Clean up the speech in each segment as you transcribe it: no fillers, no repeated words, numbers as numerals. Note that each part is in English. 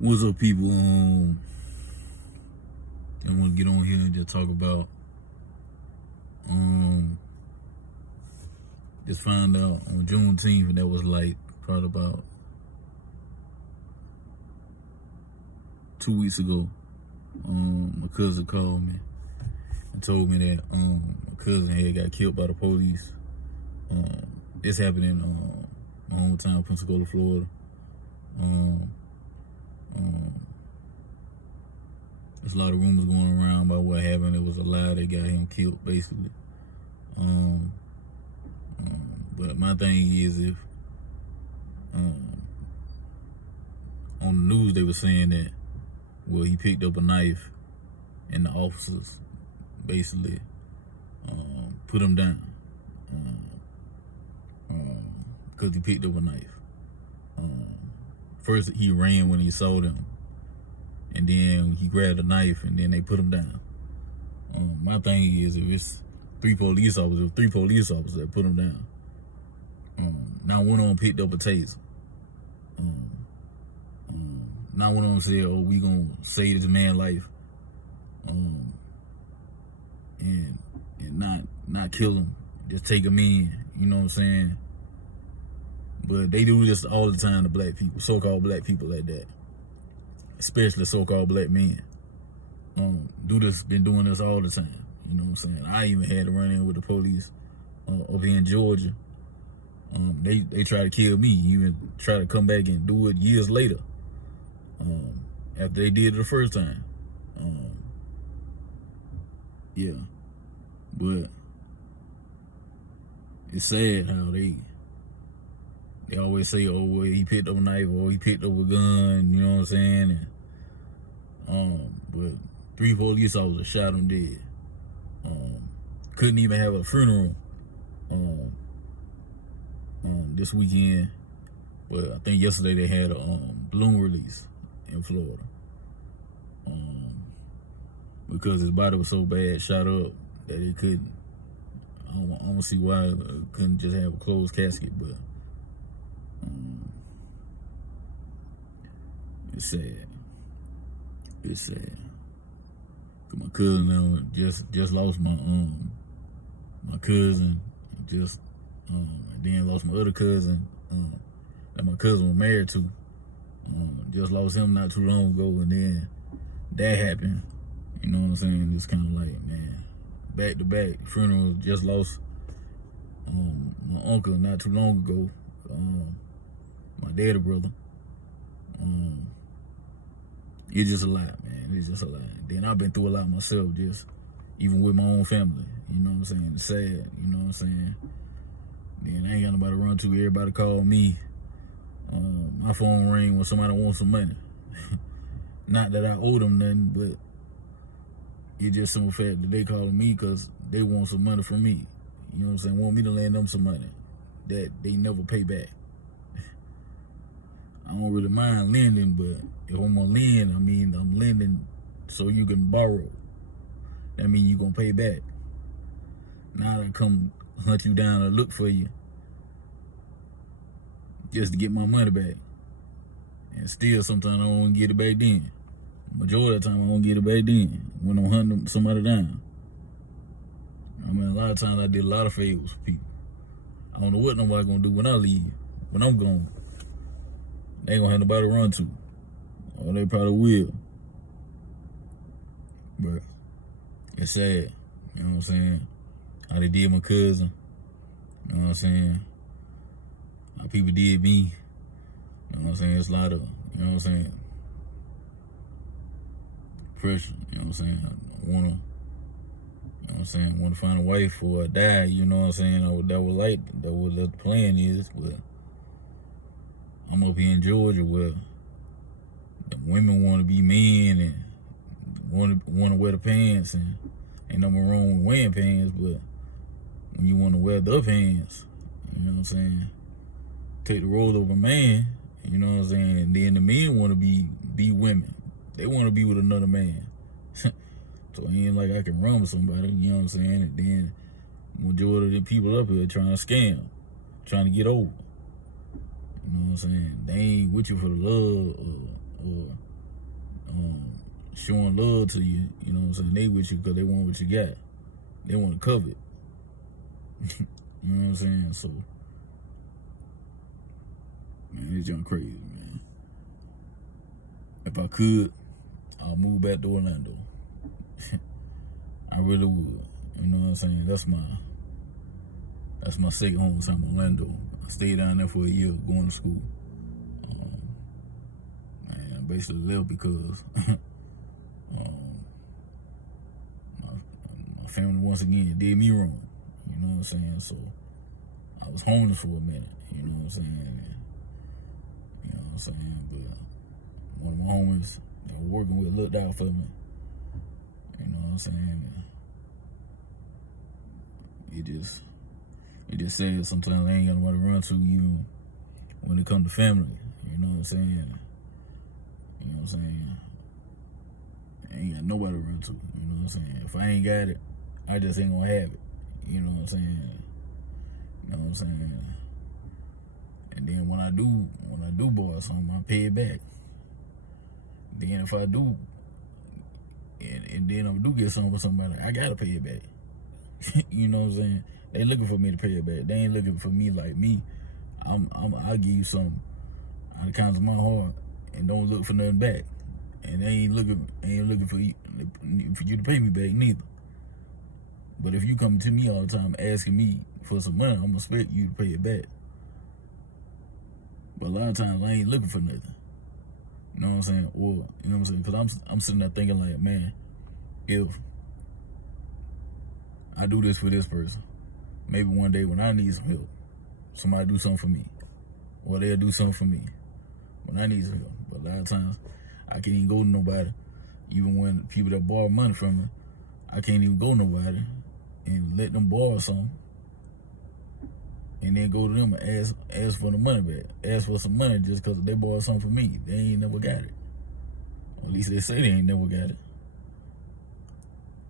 What's up, people? I want to get on here and just talk about just found out on Juneteenth, and that was like probably about 2 weeks ago. My cousin called me and told me that my cousin had got killed by the police. This happened in my hometown, Pensacola, Florida. There's a lot of rumors going around about what happened. It was a lie that got him killed, basically. But my thing is, if on the news they were saying that, well, he picked up a knife and the officers basically put him down because he picked up a knife. First he ran when he saw them, and then he grabbed a knife, and then they put him down. My thing is, if it's three police officers that put him down, not one of them picked up a taser. Not one of them said, "Oh, we gonna save this man's life," and not kill him, just take him in. You know what I'm saying? But they do this all the time to black people, so-called black people like that, especially so-called black men. Been doing this all the time. You know what I'm saying? I even had to run in with the police up here in Georgia. They try to kill me, even try to come back and do it years later, after they did it the first time. Yeah, but it's sad how they always say, "Oh, well, he picked up a knife," or "he picked up a gun," you know what I'm saying? And but 3 police officers shot him dead. Couldn't even have a funeral this weekend, but I think yesterday they had a balloon release in Florida, because his body was so bad, shot up, that they couldn't. I don't see why it couldn't just have a closed casket, but it's sad. It's sad. Cause my cousin now just lost my cousin, and then lost my other cousin that my cousin was married to. Just lost him not too long ago, and then that happened. You know what I'm saying? It's kind of like, man, back to back funerals. Just lost my uncle not too long ago, my dad's brother. It's just a lot, man. It's just a lot. Then I've been through a lot myself, just even with my own family. You know what I'm saying? It's sad. You know what I'm saying? Then I ain't got nobody to run to. Everybody call me. My phone ring when somebody wants some money. Not that I owe them nothing, but it's just simple fact that they calling me because they want some money from me. You know what I'm saying? Want me to lend them some money that they never pay back. I don't really mind lending, but if I'm gonna lend, I mean, I'm lending so you can borrow. That means you're gonna pay back. Now I come hunt you down and look for you just to get my money back. And still, sometimes I don't get it back then. Majority of the time, I don't get it back then when I'm hunting somebody down. I mean, a lot of times I did a lot of favors for people. I don't know what nobody gonna do when I leave, when I'm gone. They ain't gonna have nobody to run to. Or they probably will. But it's sad. You know what I'm saying? How they did my cousin. You know what I'm saying? How people did me. You know what I'm saying? It's a lot of, you know what I'm saying, pressure. You know what I'm saying? I wanna, you know what I'm saying, wanna find a wife or die, you know what I'm saying? That was the plan is, but I'm up here in Georgia where the women want to be men and want to wear the pants, and ain't nothing wrong with wearing pants, but when you want to wear the pants, you know what I'm saying, take the role of a man, you know what I'm saying, and then the men want to be women. They want to be with another man. So it ain't like I can run with somebody, you know what I'm saying, and then majority of the people up here trying to scam, trying to get over. You know what I'm saying? They ain't with you for the love or showing love to you, you know what I'm saying? They with you because they want what you got. They want to cover it. You know what I'm saying? So, man, it's young crazy, man. If I could, I'll move back to Orlando. I really would. You know what I'm saying? That's my second home time, Orlando. I stayed down there for a year going to school. Man, I basically left because my family once again did me wrong. You know what I'm saying? So I was homeless for a minute. You know what I'm saying? You know what I'm saying? But one of my homies that I was working with looked out for me. You know what I'm saying? It just said sometimes I ain't got nobody to run to you when it comes to family. You know what I'm saying? You know what I'm saying? I ain't got nobody to run to. You know what I'm saying? If I ain't got it, I just ain't gonna have it. You know what I'm saying? You know what I'm saying? And then when I do borrow something, I pay it back. Then if I do, and then if I do get something from somebody, I gotta pay it back. You know what I'm saying? They looking for me to pay it back. They ain't looking for me like me. I'll give you something out of the kindness of my heart and don't look for nothing back. And they ain't looking for you to pay me back neither. But if you come to me all the time asking me for some money, I'm gonna expect you to pay it back. But a lot of times I ain't looking for nothing. You know what I'm saying? Or, you know what I'm saying? Because I'm sitting there thinking like, man, if I do this for this person, maybe one day when I need some help, somebody do something for me. Or they'll do something for me when I need some help. But a lot of times, I can't even go to nobody. Even when people that borrow money from me, I can't even go to nobody and let them borrow something. And then go to them and ask for the money back. Ask for some money just because they borrowed something from me. They ain't never got it. Or at least they say they ain't never got it.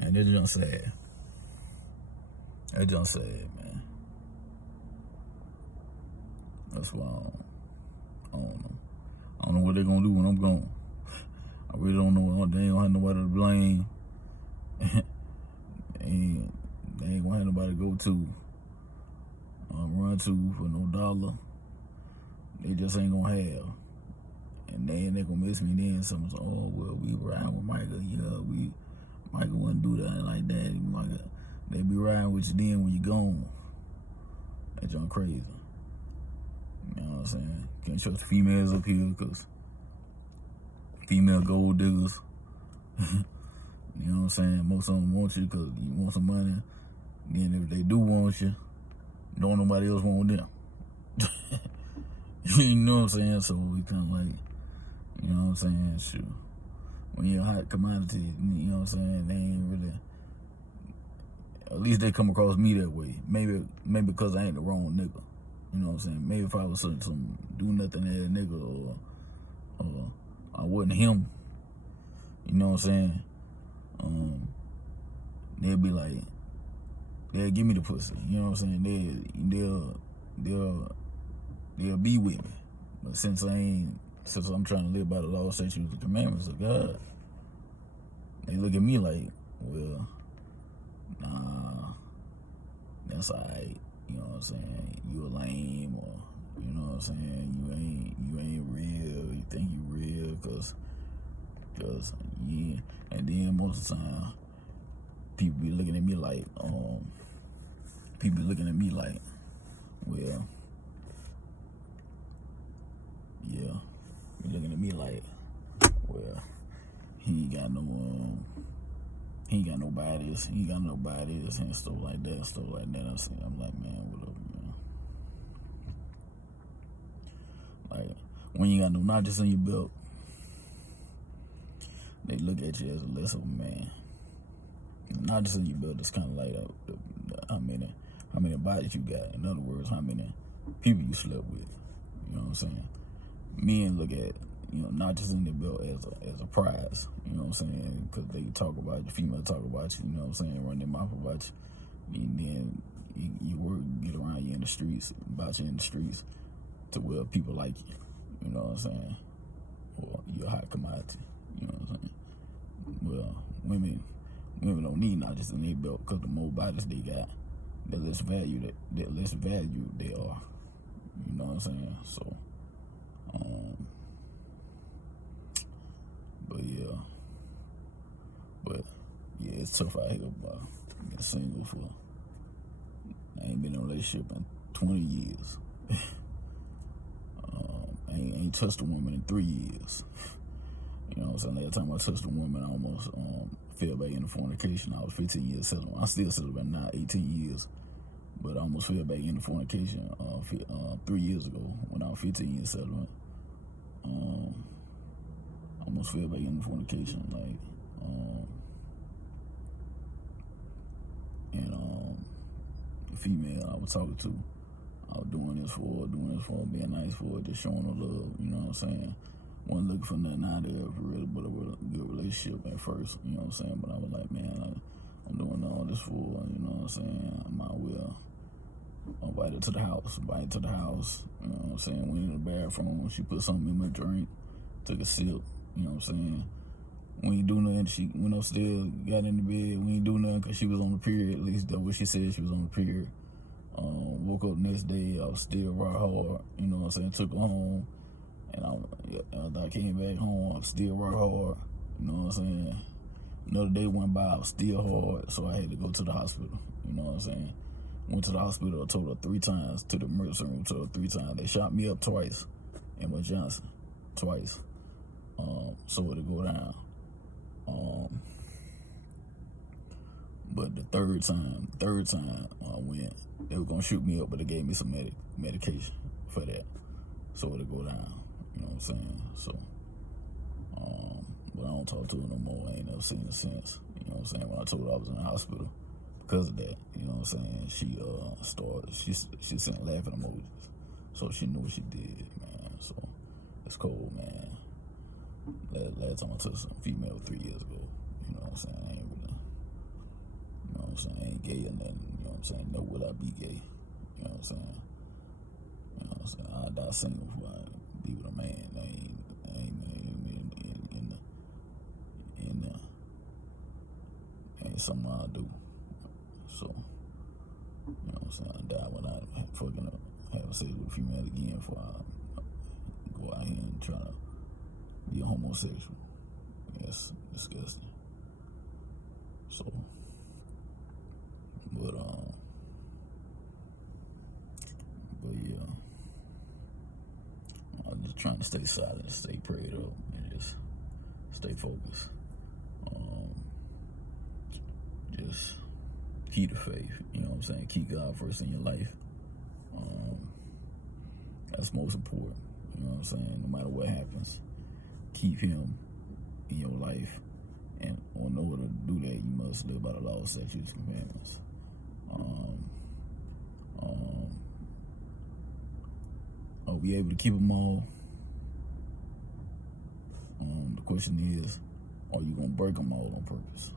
And that's just sad. That's just sad, man. That's why I don't know. I don't know what they're gonna do when I'm gone. I really don't know. They ain't gonna have nobody to blame. And they ain't gonna have nobody to go to, run to for no dollar. They just ain't gonna have. And then they gonna miss me then. Someone's like, oh, well, we riding with Michael. Yeah, Michael wouldn't do that like that. They be riding with you then when you gone. That's y'all crazy. You know what I'm saying? Can't trust the females up here because female gold diggers. You know what I'm saying? Most of them want you because you want some money. Then if they do want you, don't nobody else want them. You know what I'm saying? So we kind of like, you know what I'm saying? Shoot. When you're a hot commodity, you know what I'm saying? They ain't really, at least they come across me that way. Maybe because I ain't the wrong nigga. You know what I'm saying? Maybe if I was some do nothing ass nigga or I wasn't him, you know what I'm saying? They'll be like, they'll give me the pussy. You know what I'm saying? They'll be with me. But since I'm trying to live by the law, statutes, and commandments of God, they look at me like, well, nah, that's alright. You know what I'm saying? You a lame, or you know what I'm saying? You ain't real. You think you real, cause yeah. And then most of the time, people be looking at me like, well, yeah, be looking at me like, well, he ain't got nobodies, and stuff like that. I'm like, man, whatever, man. Like, when you got no notches in your belt, they look at you as a less of a man. Notches in your belt is kind of like how many bodies you got. In other words, how many people you slept with. You know what I'm saying? Men look at, notches in their belt as a prize. You know what I'm saying? Because they talk about you, female talk about you. You know what I'm saying? Run their mouth about you. And then you work, get around you in the streets, about you in the streets, to where people like you. You know what I'm saying? Or you're a hot commodity. You know what I'm saying? well, women don't need notches in their belt because the more bodies they got, the less value they are. You know what I'm saying? So, but yeah, it's tough out here, bro. Being single for, I ain't been in a relationship in 20 years. I ain't touched a woman in 3 years. You know what I'm saying? Last time I touched a woman, I almost fell back into fornication. I was 15 years celibate. I still celibate now, 18 years. But I almost fell back into fornication 3 years ago when I was 15 years celibate. I almost fell back into fornication, like, and the female I was talking to, I was doing this for, being nice for her, just showing her love. You know what I'm saying? Wasn't looking for nothing out there for real, but a good relationship at first. You know what I'm saying? But I was like, man, I'm doing all this for, you know what I'm saying? I might well invite her to the house. You know what I'm saying? Went in the bathroom. She put something in my drink. Took a sip. You know what I'm saying? We ain't do nothing. She went upstairs, got in the bed. We ain't do nothing because she was on the period. At least that's what she said. She was on the period. Woke up next day. I was still rock hard. You know what I'm saying? Took her home. And after I came back home, I was still rock hard. You know what I'm saying? Another day went by. I was still hard. So I had to go to the hospital. You know what I'm saying? Went to the hospital, I told her 3 times, to the emergency room, told her 3 times. They shot me up twice, Emma Johnson, twice, so it'll go down. But the third time I went, they were gonna shoot me up, but they gave me some medication for that, so it'll go down. You know what I'm saying? So, but I don't talk to her no more. I ain't never seen her since. You know what I'm saying? When I told her I was in the hospital, because of that, you know what I'm saying, she sent laughing emojis, so she knew what she did, man. So it's cold, man. Last time I took some female 3 years ago. You know what I'm saying? I ain't really, you know what I'm saying, I ain't gay or nothing. You know what I'm saying? Never will I be gay. You know what I'm saying? You know what I'm saying? I die single before I be with a man. I ain't something I do. So, you know what I'm saying? I die when I fucking have sex with a female again before I go out here and try to be a homosexual. That's disgusting. So, but yeah, I'm just trying to stay silent, stay prayed up, and just stay focused. Just keep the faith, you know what I'm saying? Keep God first in your life. That's most important, you know what I'm saying? No matter what happens, keep Him in your life. And in order to do that, you must live by the law, statutes, commandments. Are we able to keep them all? The question is, are you gonna break them all on purpose?